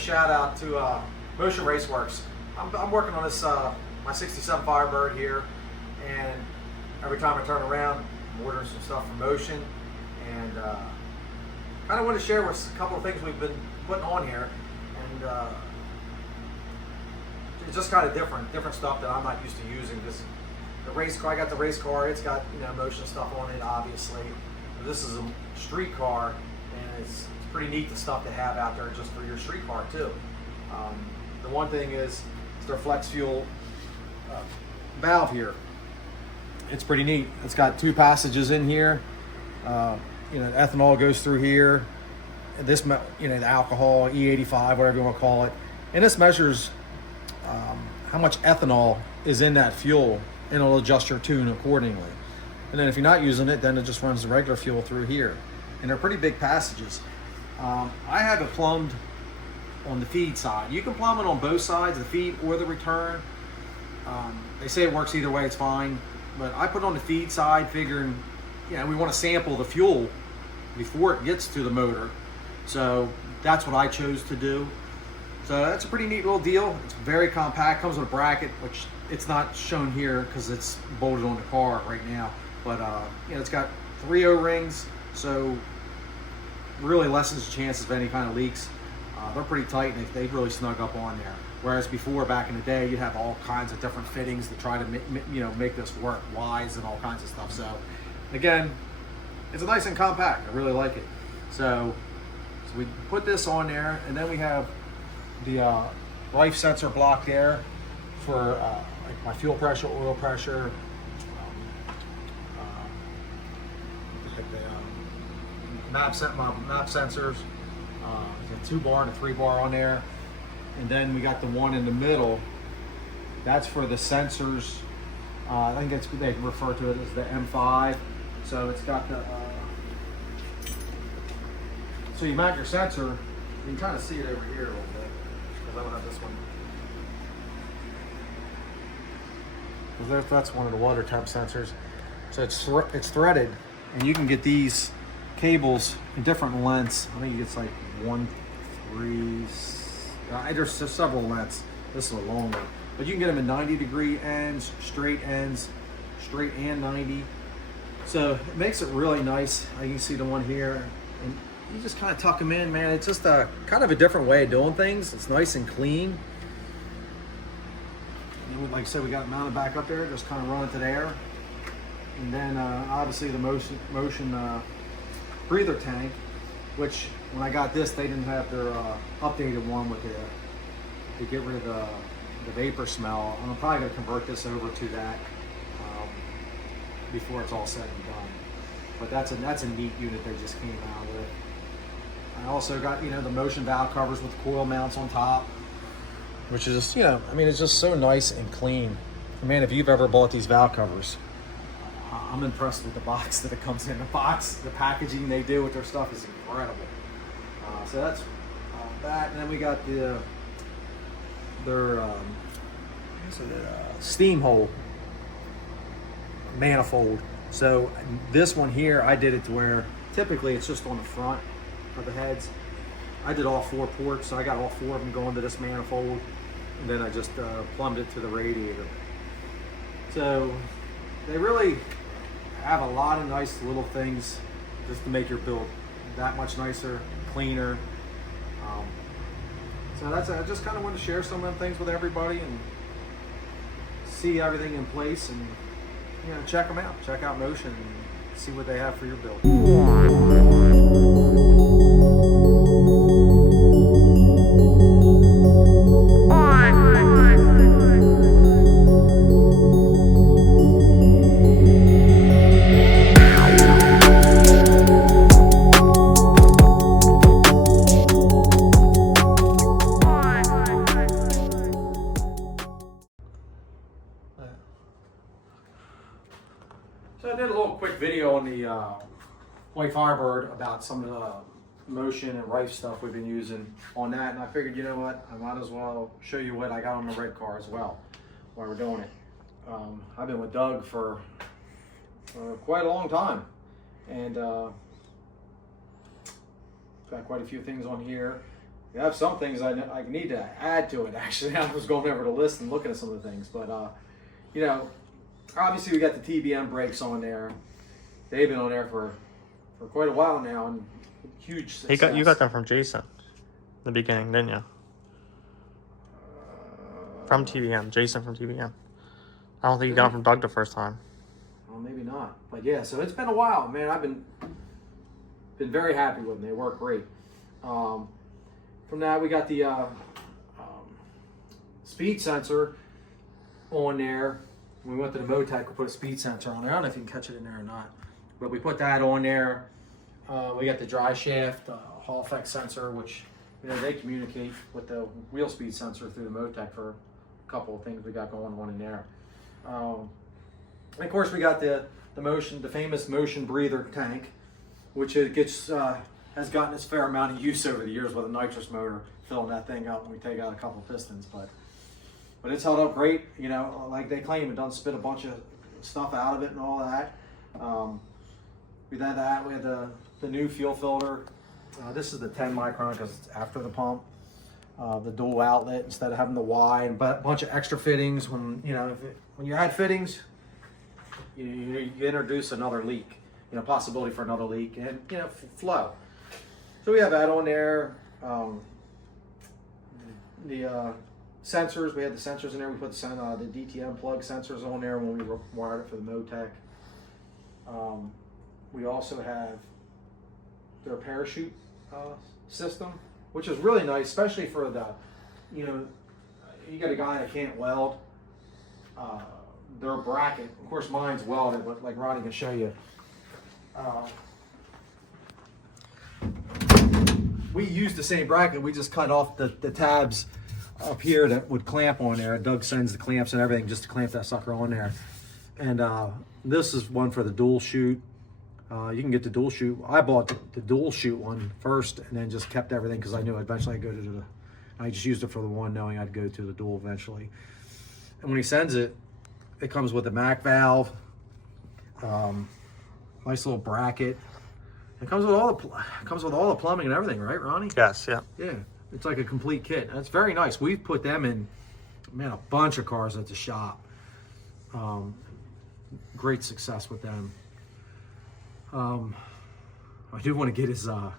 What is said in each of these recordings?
shout out to Motion Raceworks. I'm working on this my '67 Firebird here, and every time I turn around, I'm ordering some stuff from Motion, and kind of want to share with a couple of things we've been putting on here, and it's just kind of different stuff that I'm not used to using. This the race car, I got the race car. It's got Motion stuff on it, obviously. But this is a street car, and it's pretty neat the stuff to have out there just for your street car too. The one thing is their flex fuel valve here. It's pretty neat. It's got 2 passages in here. Ethanol goes through here. This, the alcohol, E85, whatever you want to call it, and this measures how much ethanol is in that fuel, and it'll adjust your tune accordingly. And then if you're not using it, then it just runs the regular fuel through here. And they're pretty big passages. I have it plumbed on the feed side. You can plumb it on both sides, the feed or the return. They say it works either way, it's fine. But I put it on the feed side, figuring, we want to sample the fuel before it gets to the motor. So that's what I chose to do. So that's a pretty neat little deal. It's very compact, comes with a bracket, which it's not shown here because it's bolted on the car right now. But it's got 3 O-rings, so really lessens the chances of any kind of leaks. They're pretty tight, and they really snug up on there. Whereas before, back in the day, you'd have all kinds of different fittings to try to make this work, Ys and all kinds of stuff. So again, it's nice and compact. I really like it. So we put this on there, and then we have the Rife sensor block there for like my fuel pressure, oil pressure, my map sensors. Got 2 bar and a 3 bar on there, and then we got the one in the middle. That's for the sensors. I think they refer to it as the M5. So it's got the so you mount your sensor. You can kind of see it over here a little bit because I don't have this one. That's one of the water temp sensors. So it's threaded, and you can get these cables in different lengths. I think it's like 1, 3. There's several lengths. This is a long one, but you can get them in 90-degree ends, straight and 90. So it makes it really nice. You can see the one here, and you just kind of tuck them in, man. It's just a kind of a different way of doing things. It's nice and clean. And like I said, we got it mounted back up there, just kind of run it to there. And then obviously the motion breather tank, which when I got this, they didn't have their updated one with to get rid of the vapor smell. I'm probably going to convert this over to that before it's all said and done. But that's a neat unit they just came out with. I also got the motion valve covers with coil mounts on top, which is just it's just so nice and clean. Man, if you've ever bought these valve covers, I'm impressed with the box that it comes in. The packaging they do with their stuff is incredible. So that's that, and then we got their steam hole manifold. So this one here, I did it to where typically it's just on the front of the heads. I did all 4 ports, so I got all 4 of them going to this manifold, and then I just plumbed it to the radiator. So they really have a lot of nice little things just to make your build that much nicer, cleaner. So I just kind of want to share some of the things with everybody and see everything in place, and check them out. Check out Motion and see what they have for your build. So I did a little quick video on the white Firebird about some of the Motion and Rife stuff we've been using on that, and I figured, you know what, I might as well show you what I got on the red car as well while we're doing it. I've been with Doug for quite a long time, and got quite a few things on here. I have some things I need to add to it. Actually, I was going over the list and looking at some of the things, but you know, obviously we got the TBM brakes on there. They've been on there for quite a while now, and huge success. You got them from Jason, in the beginning, didn't you? From TBM, Jason from TBM. I don't think you got them from Doug the first time. Well, maybe not, but yeah. So it's been a while, man. I've been very happy with them. They work great. From that, we got the speed sensor on there. When we went to the MoTeC, we put a speed sensor on there. I don't know if you can catch it in there or not, but we put that on there. We got the dry shaft Hall effect sensor, which, you know, they communicate with the wheel speed sensor through the MoTeC for a couple of things we got going on in there. And of course, we got the famous motion breather tank, which it gets has gotten its fair amount of use over the years with a nitrous motor filling that thing up when we take out a couple of pistons, but it's held up great. You know, like they claim, it doesn't spit a bunch of stuff out of it and all that. We had that. We had the new fuel filter. This is the 10 micron because it's after the pump. The dual outlet instead of having the Y, and a bunch of extra fittings. When you add fittings, you introduce another leak. You know, possibility for another leak, and you know, flow. So we have that on there. The sensors, we had the sensors in there. We put the DTM plug sensors on there when we wired it for the MoTeC. We also have their parachute system, which is really nice, especially for the, you know, you got a guy that can't weld. Their bracket, of course, mine's welded, but like Ronnie can show you. We used the same bracket. We just cut off the tabs up here that would clamp on there. Doug sends the clamps and everything just to clamp that sucker on there. And this is one for the dual shoot. You can get the dual shoot. I bought the dual shoot one first and then just kept everything because I knew eventually I'd go to the, I just used it for the one knowing I'd go to the dual eventually. And when he sends it, it comes with a Mac valve, nice little bracket. It comes with all the plumbing and everything, right, Ronnie? Yes, yeah. Yeah, it's like a complete kit. And it's very nice. We've put them in, man, a bunch of cars at the shop. Great success with them. I do want to get his the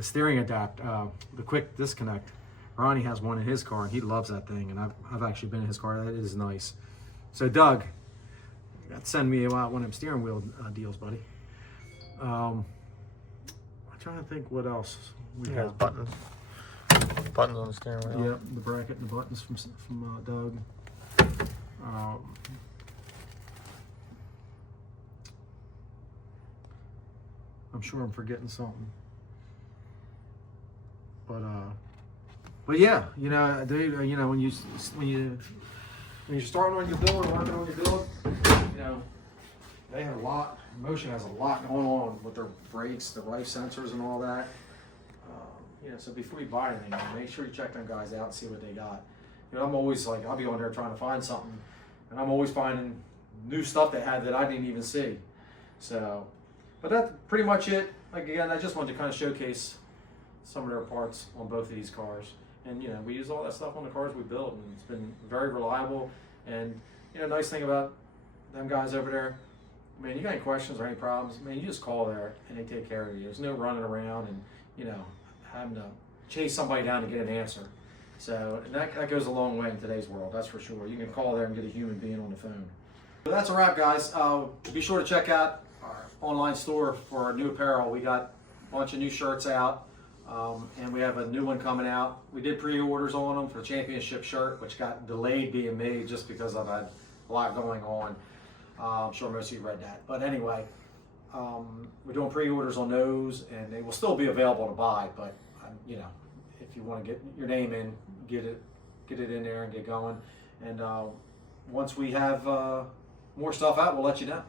steering adapter, the quick disconnect. Ronnie has one in his car, and he loves that thing. And I've actually been in his car. That is nice. So Doug, you got to send me out one of them steering wheel deals, buddy. I'm trying to think what else we have. Buttons on the steering wheel. Yeah, the bracket and the buttons from Doug. I'm sure I'm forgetting something, but yeah, you know, dude, you know, when you're starting on your build or working on your build, you know, they have a lot. Motion has a lot going on with their brakes, the Rife Sensors, and all that. You know, so before you buy anything, make sure you check them guys out and see what they got. You know, I'm always like, I'll be on there trying to find something, and I'm always finding new stuff they had that I didn't even see. So, but that's pretty much it. Like again, I just wanted to kind of showcase some of their parts on both of these cars. And you know, we use all that stuff on the cars we build, and it's been very reliable. And you know, nice thing about them guys over there, I mean, you got any questions or any problems, I mean, you just call there and they take care of you. There's no running around and, you know, having to chase somebody down to get an answer. So that goes a long way in today's world, that's for sure. You can call there and get a human being on the phone. So that's a wrap, guys. Be sure to check out our online store for our new apparel. We got a bunch of new shirts out, and we have a new one coming out. We did pre-orders on them for the championship shirt, which got delayed being made just because I've had a lot going on. I'm sure most of you read that. But anyway, we're doing pre-orders on those, and they will still be available to buy. But you know, if you want to get your name in, get it in there and get going. And once we have more stuff out, we'll let you know.